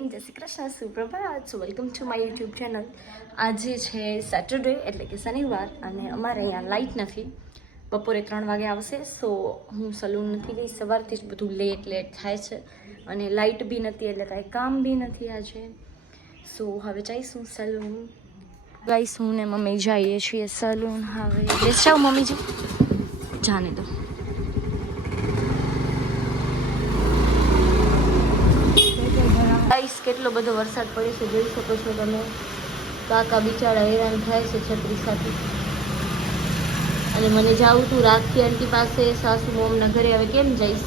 Morning જય Shri Krishna, સુપ્રભાત. Welcome to my YouTube channel આજે છે સેટરડે એટલે કે શનિવાર, અને અમારે અહીંયા લાઇટ નથી. બપોરે ત્રણ વાગે આવશે સો હું સલૂન નથી ગઈ. સવારથી જ બધું લેટ લેટ થાય છે. અને લાઇટ બી નથી, એટલે કાંઈ કામ બી નથી આજે. સો હવે જઈશું સલૂન ગાઈશું ને મમ્મી જઈએ છીએ સલૂન હવે બેસ જાઓ મમ્મીજી. જાને દો ગાઈસ કેટલો બધો વરસાદ પડે છે જોઈ શકો છો તમે કાકા બિચારા હેરાન થાય છે છત્રી સાથે અને મને જાવું તું રાખી આંટી પાસે સાસુ મોમના ઘરે હવે કેમ જઈશ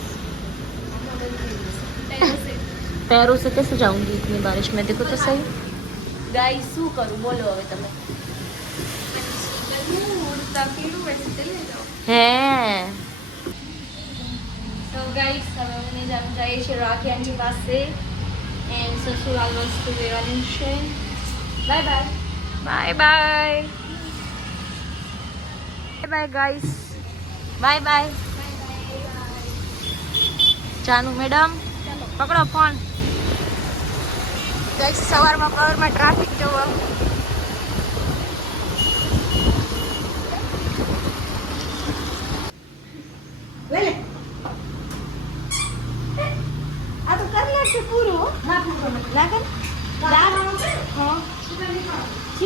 पैरों से कैसे जाऊंगी इतनी बारिश में देखो तो सही गाइस શું કરું બોલો હવે તમે હે તો ગાઈસ હવે મને જામ જઈએ છે રાખી આંટી પાસે એન્ડ સસુરાલ વસ્તુ લેવાની છે bye bye bye bye bye guys bye bye Janu madam પકડો ફોન ગાઈસ સવારમાં પવરમાં ટ્રાફિક જોવો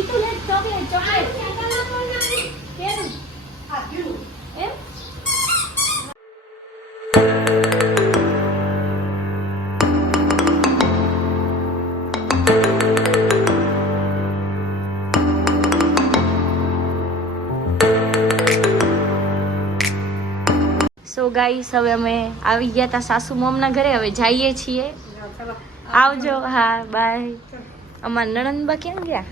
ચોકલેટ. ચોકલેટ એમ? સો ગાઈસ હવે અમે આવી ગયા હતા સાસુ મોમના ઘરે. હવે જઈએ છીએ. આવજો. હા બાય અમારા નણંદબા કેમ ગયા?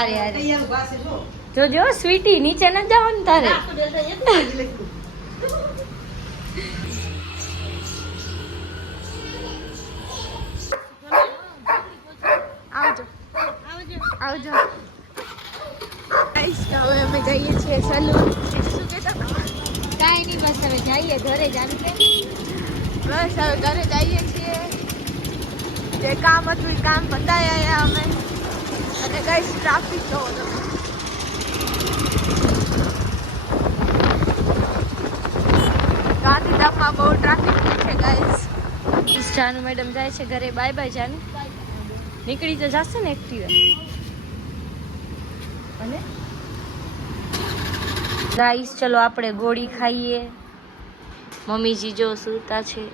અરે અરે જો. સ્વીટી નીચે ન જવાનું તારે. આવજો. આવજો. હવે અમે જઈએ છીએ સલૂન શું કહેતા? કાંઈ નહીં બસ હવે જઈએ ઘરે જ કે બસ હવે ઘરે જઈએ છીએ. જે કામ હતું એ કામ પતાવી આવ્યા અમે. અને કઈ ટ્રાફિક તો હતો ગાંધીધામમાં બહુ ટ્રાફિક છે ગાઈસ જાનુ મેડમ જાય છે ઘરે બાય બાય જાનુ. નીકળી તો જશે ને એક્ટિવા અને? ગાઈસ, ચલો આપણે ગોળી ખાઈએ. મમ્મીજી જો સૂતા છે.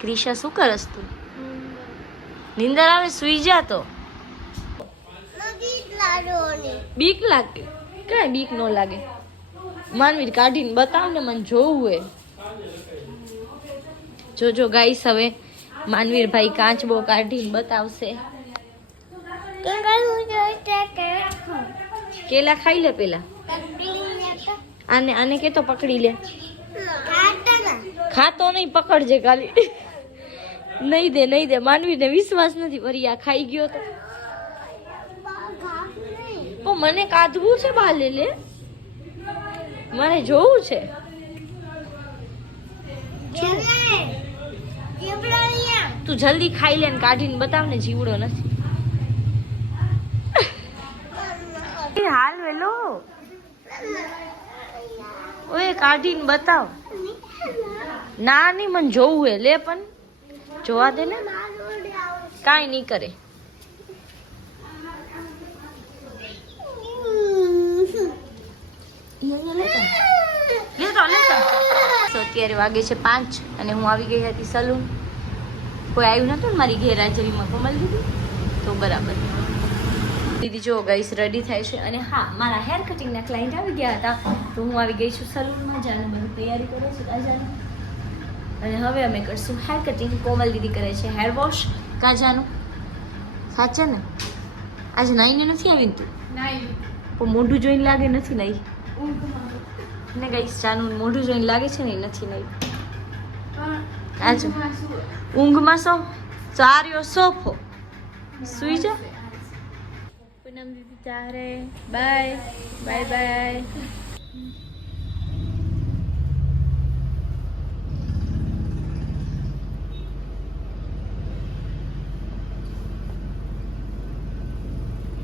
ક્રિશા શું કરસ તું? નિંદર આવે સુઈ જા તો. બીક લાગે. કાંઈ બીક ન લાગે. માનવીર કાઢીને બતાવ ને મને જોવું હે. જોજો ગાઈસ, હવે માનવીર ભાઈ કાચબો કાઢીને બતાવશે. કેલા ખાઈ લે પેલા? આને આને કે તો પકડી લે. ખાતો નહીં, પકડજે ખાલી. નહીં દે નહીં દે માનવીને વિશ્વાસ નથી. ભરી આ ખાઈ ગયો તો. પણ મને કાઢવું છે બાલે લે મારે જોવું છે. તું જલ્દી ખાઈ લે ને કાઢીને બતાવ ને જીવડો નથી. એ હાલ વેલો. ઓએ કાઢીને બતાવ. ના નહીં મને જોવું હે. લે પણ. જોવા દે ને? કાંઈ નહીં કરે. તો અત્યારે વાગે છે પાંચ અને હું આવી ગઈ હતી સલૂન કોઈ આવ્યું નતું મારી ગેરહાજરીમાં? કોમલ દીધી તો બરાબર. દીદી, જો ગાઈસ રેડી થાય છે. અને હા, મારા હેર કટિંગના ક્લાયન્ટ આવી ગયા હતા. તો હું આવી ગઈ છું સલૂનમાં જાનું બધું તૈયારી કરું છું કાજાનું અને હવે અમે કરશું હેર કટિંગ કોમલ દીદી કરે છે હેર વોશ કાજાનું. સાચે ને? આજે નાઈને નથી આવી તું? પણ મોઢું જોઈને લાગે નથી નહીં ને ગઈસ જાનું મોઢું જોઈને લાગે છે ને નથી નહીં આજે ઊંઘમાં સો સાર્યો સોફો. સુઈ જા. પૂનમ દીદી ચારે બાય. Bye bye.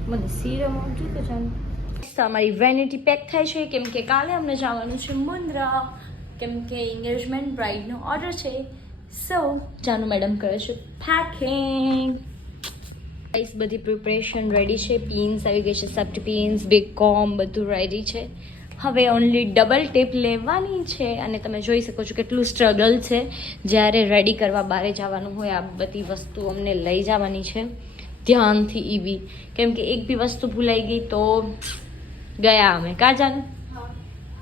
મને સીરમ આપજો તો જાણ. અમારી વેનિટી પેક થાય છે. કેમ કે કાલે અમને જવાનું છે મુન્દ્રા. કેમ કે એન્ગેજમેન્ટ બ્રાઇડનો ઓર્ડર છે. સો જાનુ મેડમ કરે છે પેકિંગ ગાઈસ બધી પ્રિપરેશન રેડી છે. પીન્સ આવી ગઈ છે સફ્ટ પીન્સ બિગ કોમ બધું રેડી છે. હવે ઓનલી ડબલ ટેપ લેવાની છે. અને તમે જોઈ શકો છો કેટલું સ્ટ્રગલ છે. જ્યારે રેડી કરવા બહાર જવાનું હોય, આ બધી વસ્તુ અમને લઈ જવાની છે. ધ્યાનથી ઈવી. કેમ કે એક બી વસ્તુ ભૂલાઈ ગઈ તો ગયા અમે. કા જાનું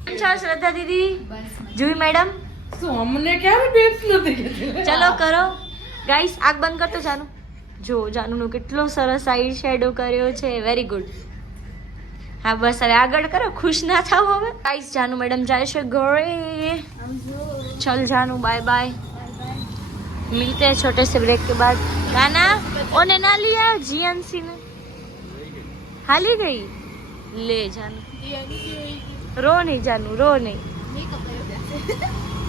છો શ્રદ્ધા દીદી? જુઈ મેડમ? શું અમને ક્યારે બેસ નથી ચલો કરો. ગાઈસ આગ બંધ કરતો જાનું. જો જાનુનો કેટલો સરસ આઈ શેડો કર્યો છે. વેરી ગુડ હા બસ હવે આગળ કરો. ખુશ ના થાવ હવે. ગાઈસ જાનુ મેડમ જાય છે ઘરે. ચલ જાનુ બાય બાય मिलते हैं छोटे से ब्रेक के बाद गाना ओने ना लिया जीएनसी ने हाली गई ले जानू रो नहीं जानू रो नहीं